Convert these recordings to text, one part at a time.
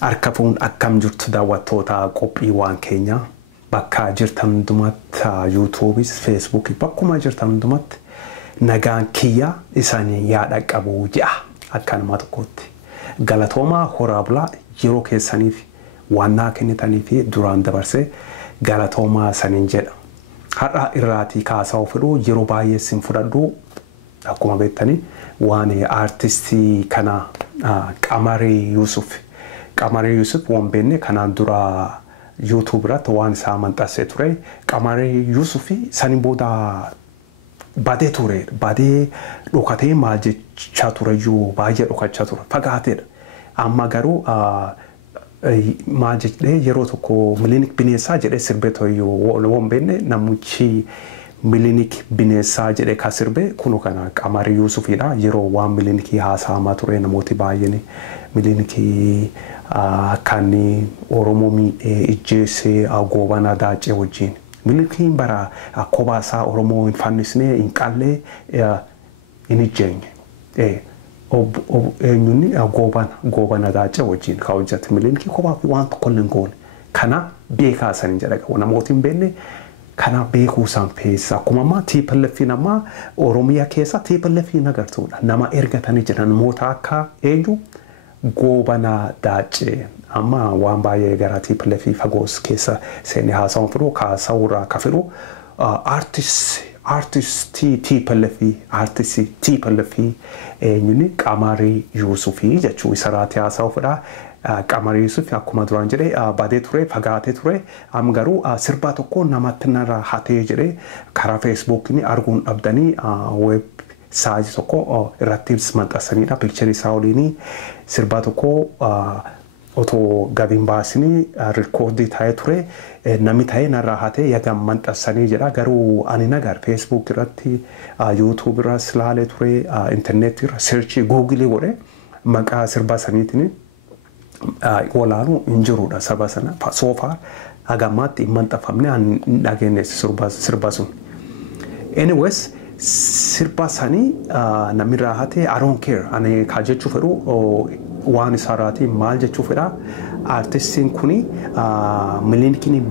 Arkafuun akkam jirtu daawwattoota qophii waan Keenyaa bakka jirtan hundumaatti YouTube's Facebook bakkuma jirtan hundumaatti nagaan kiyya isaanii yaada qabu ji'a akkanuma tokkotti galatoomaa horaa bulaa yeroo keessaniif waannaa kennitanii fi duraan dabarsee galatoomaa saniin jedha. Har'a irraatii kaasaa ofiruu yeroo baay'ee sin fudhadhu akkuma beektanii waan artistii kana Keemeer Yousuf waan beekne kanaan dura YouTube irratti waan isaa maxxansee ture. Keemeer Yousuf saniin booda badee ture. Badee dhokatee maal jechaa tureyyuu baay'ee dhokachaa ture. Fagaateedha. Amma garuu maal jedhee yeroo tokko Bineensa jedhee sirbee toyyuu waan beekne namichi Bineensa jedhee ka sirbe kunu kana Keemeer Yousufidha. Yeroo waan haasa'amaa ture namooti baay'een kan Oromoo miidhee ijjeessee goobana daacee wajjin. Milikiin bara kophaa Oromoo hin fannisnee hin qallee hin ijjeenye. Eenyuun goobana daacee wajjin ka hojjate miliikii kophaa fi waan tokko hin goone. Kana beekaa saniin jedha qabu namooti hin beekne. Kana beekuu isaan feessa akkuma ammaa TPLF nama Oromiyaa keessa TPLF agartuudha. Nama ergatanii jiran namoota akka eenyu goobana daacee amma waan baay'ee gara TPLF fagoos keessa seenee haasa'uun fiduu kaasa'uurraa ka fiduu artistii TPLF eenyuun Keemeer Yousuf jechuu isarraatti haasa'uu fidhaa. Keemeer Yousuf akkuma duraan jedhee badee ture fagaatee ture amma garuu sirba tokko namatti narraa hatee jedhee karaa Facebook arguun dhabdanii web saayitii tokko irratti maxxansaniidha. Piikcharii isaa waliin sirba tokko otoo gabiin baasanii rikoordii ta'ee ture namni ta'ee narraa hatee yagan maxxansanii jedha. Garuu ani nagar Facebook irratti YouTube irras ilaalee ture internet irra searchii Google godhe maqaa sirba saniitiin walaanu injiruudha saba sana soofaa hagammaatti maxxanfamne an dhageenye sirba sun. Anyways sirba sanii namirraa hatee I don't care ani ka jechuu fedhu waan isaarraati maal jechuu fedha. Artistiin kuni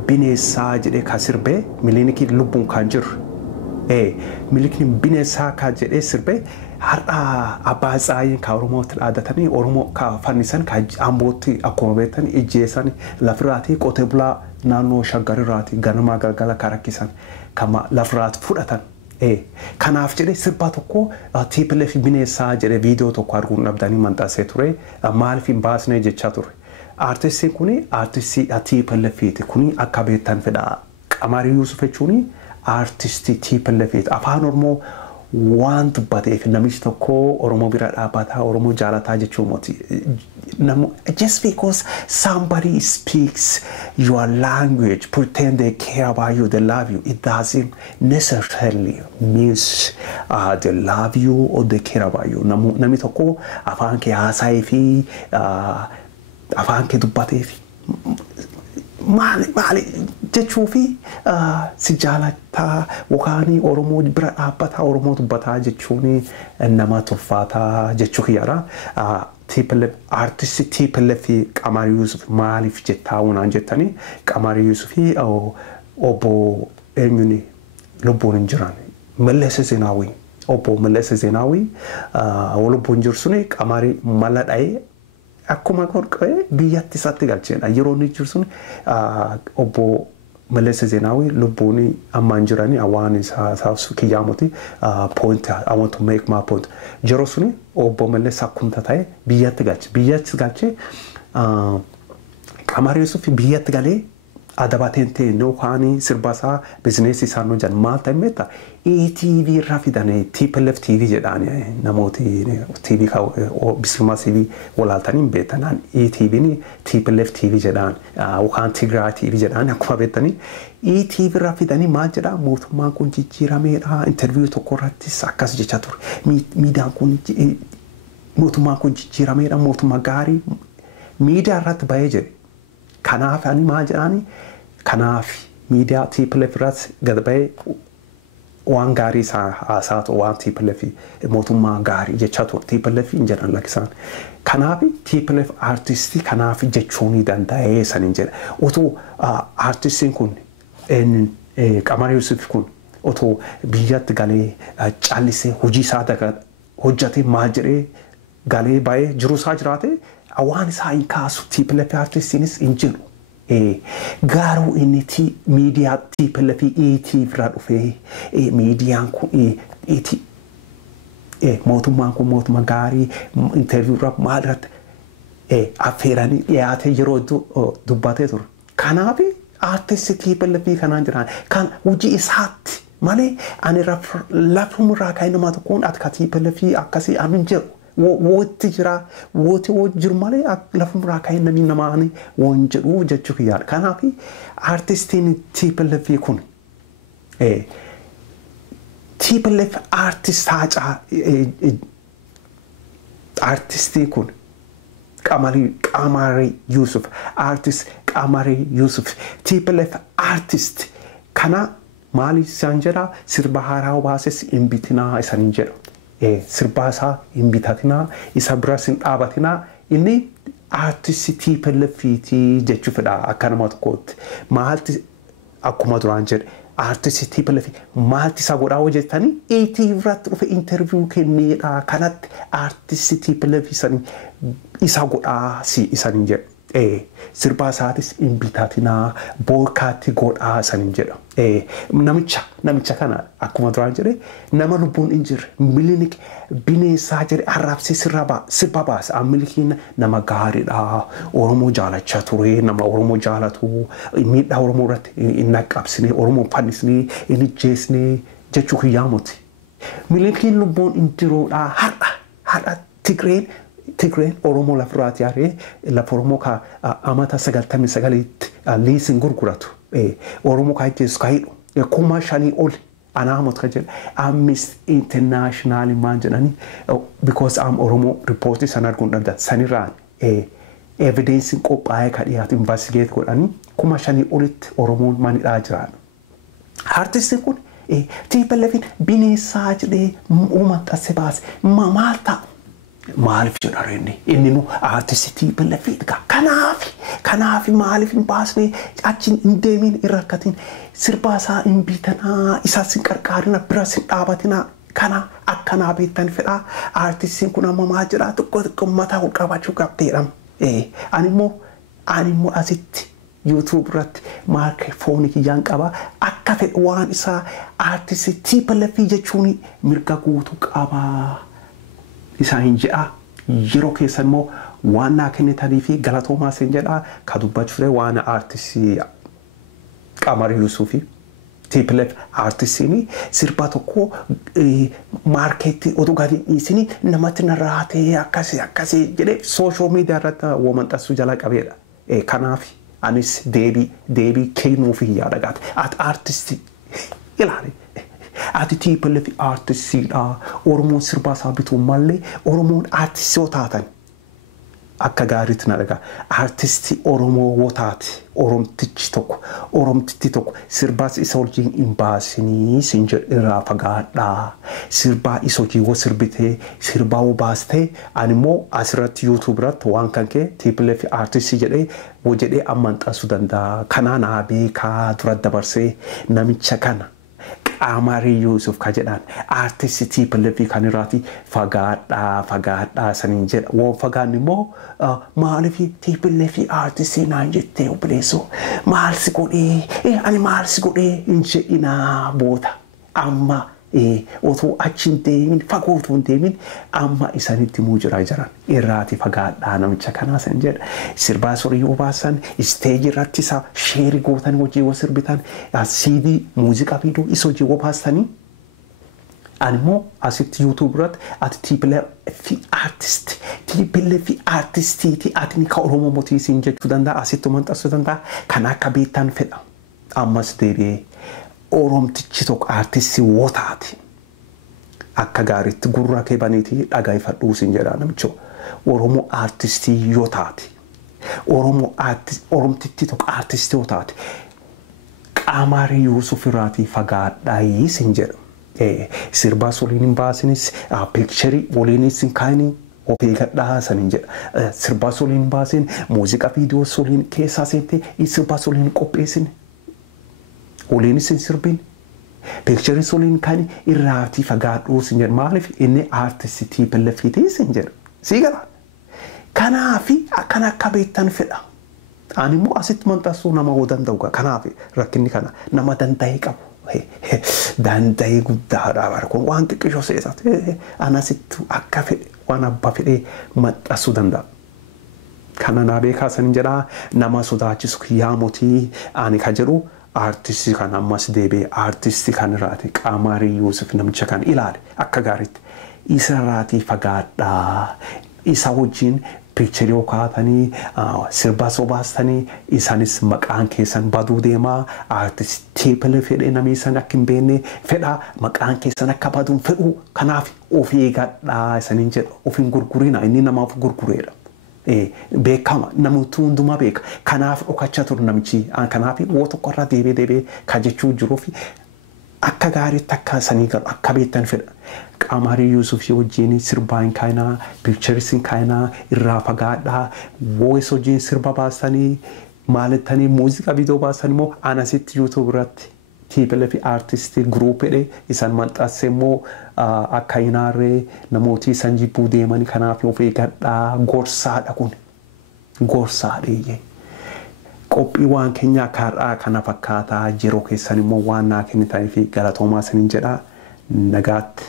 Bineensa jedhee ka sirbee miliikii lubbuun kan jiru. Bineensa ka jedhee sirbee har'a abbaa tsaayiin ka Oromootti dhaadatanii Oromoo ka fannisan ka Ambootti akkuma beektan ijjeessan lafirraati qotee bulaa naannoo Shaggarirraati ganamaa galgala ka rakkisan kama lafirraati fudhatan. Kanaaf jedhee sirba tokko TPLF Bineensa jedhee viidiyoo tokko arguun dhabdanii maxxansee ture. Maaliif hin baasne jechaa ture. Artistiin kuni artistii TPLF kuni akka beektan fedha. Keemeer Yousuf jechuun artistii TPLF afaan Oromoo waan dubbateef namichi tokko Oromoo bira dhaabbataa Oromoo jaalataa jechuun moti. Just because somebody speaks your language, pretend they care about you, they love you, it doesn't necessarily means they love you or they care about you. Namni tokko afaan kee haasa'ee fi afaan kee dubbatee fi maali jechuu fi si jaalataa yookaan Oromoo bira dhaabbataa Oromoo dubbataa jechuun nama tolfataa jechuu kiyyaadha. Artistii TPLF Keemeer Yousuf maaliif jettaa unaan jettanii Keemeer Yousuf obbo eenyuun lubbuun hin jiran obbo Melees Zeenaawii lubbuun jiru suni Keemeer mala dha'ee akkuma qorqee biyyatti isaatti galcheedha. Yeroo inni jiru suni obbo Melees Zeenaawii lubbuun amma hin jiranii waan isaaf kiyyaamuti point I want to make my point. Yeroo suni obbo Melees akkumta ta'e biyyatti galche Keemeer Yousuf biyyatti galee adabateen ta'e yookaan sirba isaa bizineesii isaan hojjan maal ta'e meetta ETV irraa fidanii TPLF TV jedhanii namooti TV bilisummaa TV walaaltanii hin beektanaan ETV'n TPLF TV jedhaan yookaan Tigraay TV jedhaan akkuma beektanii ETV irraa fidanii maal jedhaa mootummaan kun jijjiirameedha. Interview tokko irrattis akkas jecha ture. Miidiyaan kun mootummaan kun jijjiirameedha mootummaa gaarii miidiyaa irratti bahee jedhe. Kanaaf ani maal jedhaani kanaaf miidiyaa TPLF irratti gad bahee waan gaarii haasaatu waan TPLF mootummaa gaarii jechaa ture TPLF hin jedhan lakkisaan kanaaf TPLF artistii kanaaf jechuun danda'ee saniin jedha utuu artistiin kun Keemeer Yousuf kun utuu biyyatti galee callisee hojii isaa hojjatee maal jedhee galee baay'ee jiru isaa jiraate waan isaa hin kaasu TPLF artistiinis hin jiru. Garuu inni miidiyaa TPLF irraa dhufee miidiyaan kun mootummaan kun mootummaa gaarii interview irraa maal irratti affeeranii dhiyaatee yeroo dubbatee ture. Kanaaf artisti TPLF kanaan jiran kan hojii isaatti malee ani lafumirraa ka'ee nama tokkoon akka TPLF akkasii amin jiru. Wooti jira wooti jiru malee lafumirraa ka'ee namni namaanii waan jedhu jechuu kiyyaadha. Kanaaf artistiin TPLF kun TPLF artistii kun Keemeer Yousuf artist Keemeer Yousuf TPLF artist kana maali isaan jedha sirba haaraa baases hin bitinaa isaniin jedhu. Sirba isaa hin bitatinaa isa biras hin dhaabatinaa inni artistii TPLF jechuu fedha akka nama tokkootti maalti akkuma duraan jedhe artistii TPLF maalti isa godhaa hojjetanii irratti dhufe interview kenneedha kanatti artistii TPLF isa godhaa isaniin jedhu. Sirba isaatis hin bitatinaa boorkaatti godhaa isaniin jedhu. Namicha kana akkuma duraan jedhe nama lubbuun hin jirre milinik bineensaa jedhe arrabsee sirba baasa milikiin nama gaariidha Oromoo jaalachaa ture nama Oromoo jaalatu miidhaa Oromoo irratti hin naqqabsine Oromoo fannisne hin ijjeesne jechuu kiyyaamoti milikiin lubbuun hin jiruudha har'a Tigreen Oromoo lafirraati yaaree lafa Oromoo ka amata 99tti liisin gurguratu Oromoo ka ijjeessu ka hidhu 5,000 ol anaamot ka jedha Amnesty International maan jedhani because Oromoo reportii san arguun dhabda sanirraan evidensiin qophaa'ee ka dhiyaatu investigate godhanii 5,000 olitti Oromoon manidhaa jiran. Artistiin kun TPLF bineensaa jedhee uumaxxase baase maal ta'a? Maaliif jedharenni inni nu artistii TPLF kanaaf maaliif hin baasne achiin hin deemin irra rakkatiin sirba isaa hin bitanaa isaas hin qarqaarina biras hin dhaabatinaa kana akkanaa beektan fedhaa artistiin kun amma maal jedhaa tokko mataa ol qabachuu qabdeedha. Ani immoo asitti YouTube irratti maayikiroofoonii kiyyaan qaba akka fedhe waan isaa artistii TPLF jechuun mirga guutuu qaba. Isaan jedha yeroo keessa immoo waan naa kennitanii fi galatoomaa isin jedha ka dubbachuu ture waan artistii Keemeer Yousuf TPLF artistiin sirba tokko maarkeetii oduu gadi dhiisanii namatti narraa ta'ee akkasii jedhee social media irratti womanxasuu jala qabeedha. Kanaaf anis deebii kennuufi yaada gaate ati artistii ilaali. Ati TPLF artistiidha Oromoon sirba isaa bituu malee Oromoon artistii taatan akka gaariitti na dhagaa artistii Oromoo wotaati Oromtichi tokko sirbaas isa wajjin hin baasinii sin jedhaa fagaadhaa sirbaa isa wajjin sirbitee sirbaa baastee ani immoo asirratti YouTube irratti waan kan kee TPLF artistii jedhee ammanxasuu danda'a kanaan beekaa dura dabarsee namicha kana. Keemeer Yousuf ka jedhan artistii TPLF kan irraati fagaadhaa saniin jedha waan fagaanni immoo maaliif TPLF artistii naan jettee obboleessoo maalsi godhee hin jedhinaa boota amma otoo achiin deemin fagootuu hin deemin amma isanitti muu jiran irraati fagaadhaa namicha kanaa san jedha sirbaa sorii yoo baasan isteejii irratti isa sheerii gootan hojii yoo sirbitan CD muuziqaa fiiduu isa hojii yoo baastanii ani immoo asitti YouTube irratti ati TPLF artistiiti ati ni ka Oromoo mootii siin jechuu danda'a asitti manxasuu danda'a kan akka beektan fedha ammas deebi'ee Oromtichi tokko artistii wotaati akka gaariitti gurra kee baniitii dhagaifadhuu siin jedha namicho Oromoo artistii yoo taate Oromtichi tokko artistii yoo taate Keemeer Yousuf irraatii fagaadhaa siin jedha Sirba soliin baasinis picture waliinis kaani ofii gadhaa sanin jedha. Sirba soliin baasin muuziqaa viidiyoo soliin keessaa seentee sirba soliin qopheessin. Waliinis sirbin. Picture soliin kaani irraati fagaadhuu sin jedha. Maaliif inni artist TPLF sin jedha. Siigala. Kanaafi akkana akka beektan fedha. Ani immoo asitti manxasuu nama danda'u kanaafi rakkinni kana nama danda'ee qabu. Danda'ee guddaadha bara kun waan xiqqishoo seesate anasittu akka fedhe waan abbaa fedhee maxxasuu danda'a. Kana naa beekaa sanin jedhaa nama sodaachisu yaamotii ani ka jedhu artistii kan ammas deebi'ee artistii kan irraati Keemeer Yousuf namicha kan ilaale akka gaariitti isa irraatii fagaadhaa isa wajjin picture yoo kaatanii sirba sobaastanii isanis maqaan keessan baduu deemaa artist TPLF fedhee namni san akka hin beekne fedha maqaan keessan akka baduun fedhu kanaaf ofii eegadhaa isaaniin jedha ofiin gurgurina inni namaaf gurgureedha. Beekama namoota hundumaa beeka kanaaf dhokachaa ture namichi kanaaf woo tokko irraa deebi'ee ka jechuu jiruuf akka gaariitti akka sanii galu akka beektan fedha. Keemeer Yousuf wajjin sirbaan kaayinaa picturesin kaayinaa irraa fagaadhaa voice wajjin sirba baasanii maalittanii muuziqaa viidiyoo baasanii immoo anasitti YouTube irratti TPLF artist group isan maxxansee immoo akka hinaarree namooti isan jibbuu deemanii kanaaf of eegadhaa gorsaadha kun gorsaadha. Qophii waan Keenyaa kaadhaa kana fakkaataa yeroo keessan immoo waan naa kennitaniif galatoomaa isiniin jedhaa nagaatti.